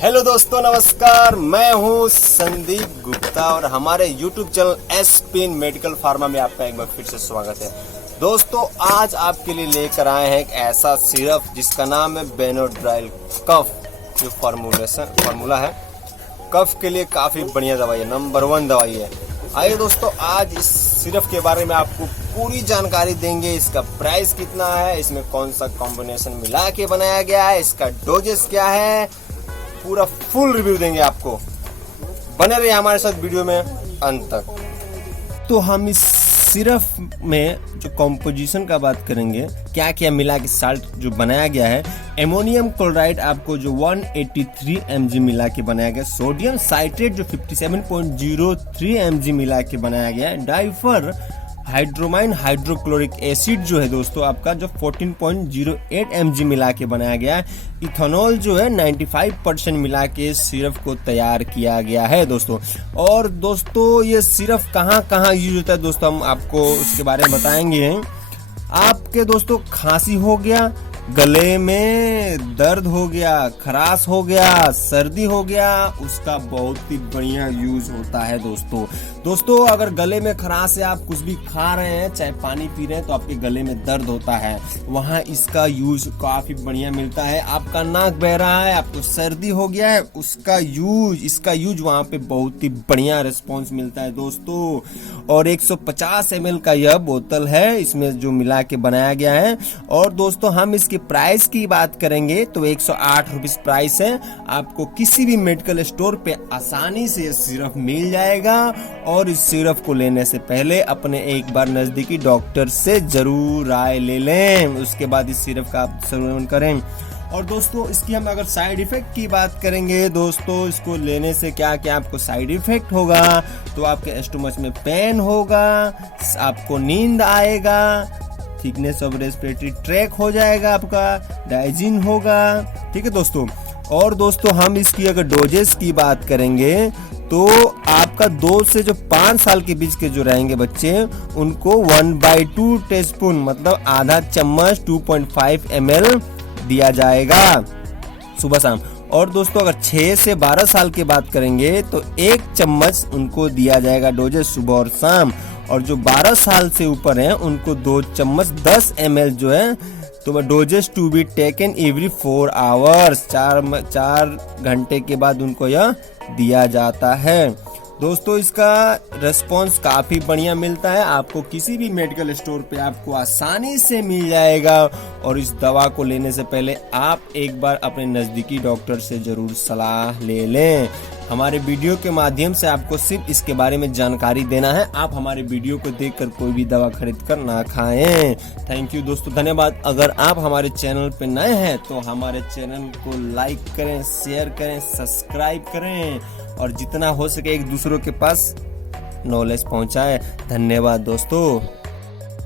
Hello दोस्तों, नमस्कार। मैं हूं संदीप गुप्ता और हमारे YouTube चैनल एसपिन मेडिकल फार्मा में आपका एक बार फिर से स्वागत है। दोस्तों, आज आपके लिए लेकर आए हैं एक ऐसा सिरप जिसका नाम है बेनोड्राइल कफ। जो फार्मूला है कफ के लिए काफी बढ़िया दवाई है, नंबर 1 दवाई है। आइए दोस्तों, आज इस सिरप के बारे में आपको पूरी जानकारी देंगे। इसका प्राइस कितना है, इसमें कौन सा कॉम्बिनेशन मिला के बनाया गया है, इसका डोजेस क्या है, पूरा फुल रिव्यू देंगे आपको। बने रहिए हमारे साथ वीडियो में अंत तक। तो हम इस सिरप में जो कॉम्पोजिशन का बात करेंगे, क्या क्या मिला के साल्ट जो बनाया गया है। एमोनियम क्लोराइड आपको जो 183 mg मिला के बनाया गया, सोडियम साइट्रेट जो 57.03 mg मिला के बनाया गया है, डाइफर हाइड्रोमाइन हाइड्रोक्लोरिक एसिड जो है दोस्तों आपका जो 14.08 mg मिला के बनाया गया है, इथेनॉल जो है 95% मिला के सिरप को तैयार किया गया है दोस्तों। और दोस्तों, ये सिरप कहाँ कहाँ यूज होता है दोस्तों, हम आपको उसके बारे में बताएंगे। आपके दोस्तों खांसी हो गया, गले में दर्द हो गया, खराश हो गया, सर्दी हो गया, उसका बहुत ही बढ़िया यूज होता है दोस्तों। अगर गले में खराश है, आप कुछ भी खा रहे हैं, चाहे पानी पी रहे हैं, तो आपके गले में दर्द होता है, वहाँ इसका यूज काफी बढ़िया मिलता है। आपका नाक बह रहा है, आपको सर्दी हो गया है, इसका यूज वहाँ पे बहुत ही बढ़िया रिस्पॉन्स मिलता है दोस्तों। और 150 ml का यह बोतल है, इसमें जो मिला के बनाया गया है। और दोस्तों, हम इसके प्राइस की बात करेंगे तो 108 रुपीज प्राइस है। आपको किसी भी मेडिकल स्टोर पे आसानी से सिरप मिल जाएगा। और इस सिरप को लेने से पहले अपने एक बार नजदीकी डॉक्टर से जरूर राय ले लें, उसके बाद इस सिरप का आप सेवन करें। और दोस्तों, इसकी हम अगर साइड इफेक्ट की बात करेंगे दोस्तों, इसको लेने से क्या क्या आपको साइड इफेक्ट होगा, तो आपके स्टमच में पेन होगा, आपको नींद आएगा, थिकनेस ऑफ रेस्पिरेटरी ट्रैक हो जाएगा, आपका डाइजीन होगा, ठीक है दोस्तों। और दोस्तों, हम इसकी अगर डोजेस की बात करेंगे तो आपका 2 से जो 5 साल के बीच के जो रहेंगे बच्चे, उनको 1/2 टीस्पून मतलब आधा चम्मच 2.5 ml दिया जाएगा सुबह शाम। और दोस्तों, अगर 6 से 12 साल की बात करेंगे तो 1 चम्मच उनको दिया जाएगा डोजेस सुबह और शाम। और जो 12 साल से ऊपर हैं उनको 2 चम्मच 10 ml जो है तो doses to be taken every 4 hours, 4 घंटे के बाद उनको यह दिया जाता है दोस्तों। इसका रिस्पॉन्स काफी बढ़िया मिलता है, आपको किसी भी मेडिकल स्टोर पे आपको आसानी से मिल जाएगा। और इस दवा को लेने से पहले आप एक बार अपने नजदीकी डॉक्टर से जरूर सलाह ले लें। हमारे वीडियो के माध्यम से आपको सिर्फ इसके बारे में जानकारी देना है, आप हमारे वीडियो को देखकर कोई भी दवा खरीद कर ना खाएं। थैंक यू दोस्तों, धन्यवाद। अगर आप हमारे चैनल पे नए हैं तो हमारे चैनल को लाइक करें, शेयर करें, सब्सक्राइब करें और जितना हो सके एक दूसरों के पास नॉलेज पहुंचाएं। धन्यवाद दोस्तों।